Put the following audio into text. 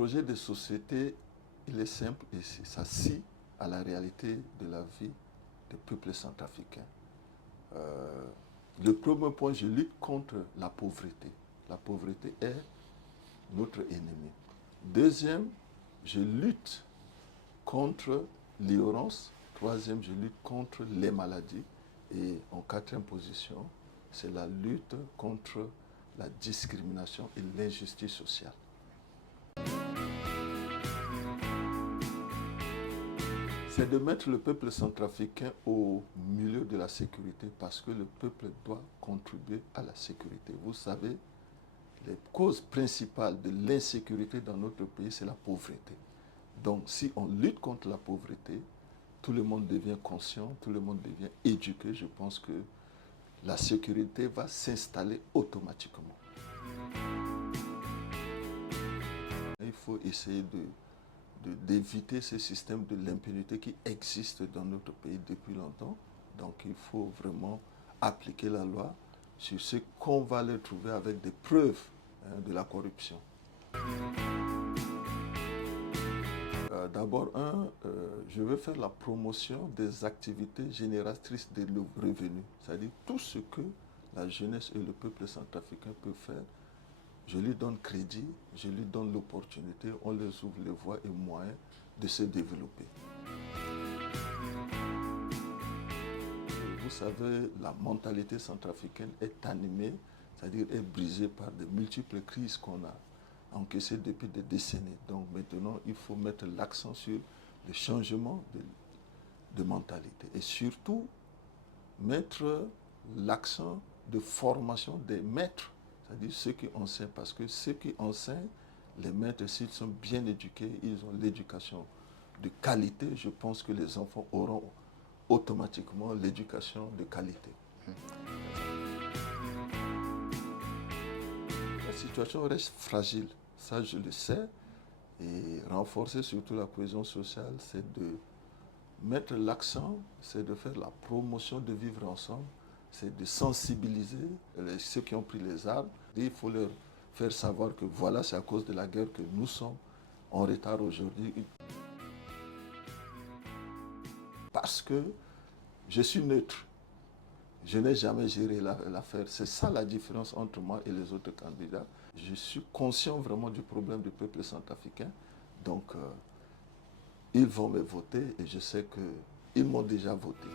projet de société, il est simple et ça scie à la réalité de la vie des peuples centrafricains. Le premier point, je lutte contre la pauvreté. La pauvreté est notre ennemi. Deuxième, je lutte contre l'ignorance. Troisième, je lutte contre les maladies. Et en quatrième position, c'est la lutte contre la discrimination et l'injustice sociale. C'est de mettre le peuple centrafricain au milieu de la sécurité parce que le peuple doit contribuer à la sécurité. Vous savez, les causes principales de l'insécurité dans notre pays, c'est la pauvreté. Donc, si on lutte contre la pauvreté, tout le monde devient conscient, tout le monde devient éduqué. Je pense que la sécurité va s'installer automatiquement. Il faut essayer d'éviter ce système de l'impunité qui existe dans notre pays depuis longtemps. Donc, il faut vraiment appliquer la loi sur ce qu'on va leur trouver avec des preuves de la corruption. D'abord, je veux faire la promotion des activités génératrices de revenus, c'est-à-dire tout ce que la jeunesse et le peuple centrafricain peuvent faire. Je lui donne crédit, je lui donne l'opportunité, on les ouvre les voies et moyens de se développer. Vous savez, la mentalité centrafricaine est animée, c'est-à-dire est brisée par de multiples crises qu'on a encaissées depuis des décennies. Donc maintenant, il faut mettre l'accent sur le changement de mentalité et surtout mettre l'accent de formation des maîtres, c'est-à-dire ceux qui enseignent, parce que ceux qui enseignent, les maîtres, s'ils sont bien éduqués, ils ont l'éducation de qualité, je pense que les enfants auront automatiquement l'éducation de qualité. La situation reste fragile, ça je le sais, et renforcer surtout la cohésion sociale, c'est de mettre l'accent, c'est de faire la promotion de vivre ensemble, c'est de sensibiliser ceux qui ont pris les armes. Et il faut leur faire savoir que voilà, c'est à cause de la guerre que nous sommes en retard aujourd'hui. Parce que je suis neutre. Je n'ai jamais géré l'affaire. C'est ça la différence entre moi et les autres candidats. Je suis conscient vraiment du problème du peuple centrafricain. Donc, ils vont me voter et je sais qu'ils m'ont déjà voté.